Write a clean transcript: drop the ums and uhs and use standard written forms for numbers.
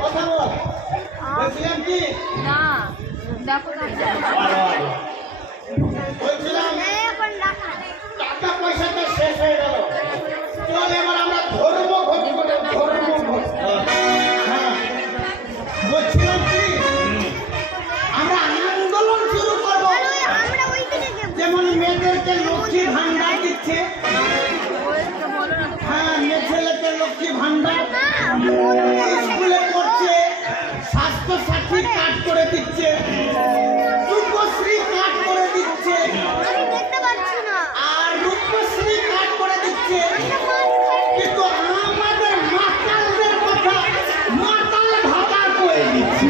কথা বল, বলছিলাম কি না দেখো বলছিলাম টাকা পয়সাটা শেষ হয়ে গেল, চল এবার আমরা ধর্ম ভোট করে ধর্ম ভোট। হ্যাঁ, বলছিলাম কি আমরা আন্দোলন শুরু করবো, যেমন মেয়েদেরকে লক্ষ্মী ভান্ডার দিচ্ছে। হ্যাঁ, মেয়ে ছেলেকে লক্ষ্মী ভান্ডার, স্কুলে পড়ছে স্বাস্থ্য সাথী কার্ড করে দিচ্ছে, রূপশ্রী কার্ড করে দিচ্ছে, আর রূপশ্রী কার্ড করে দিচ্ছে। কিন্তু আমাদের মাতালদের কথা মাতাল ভাতা করে দিচ্ছে।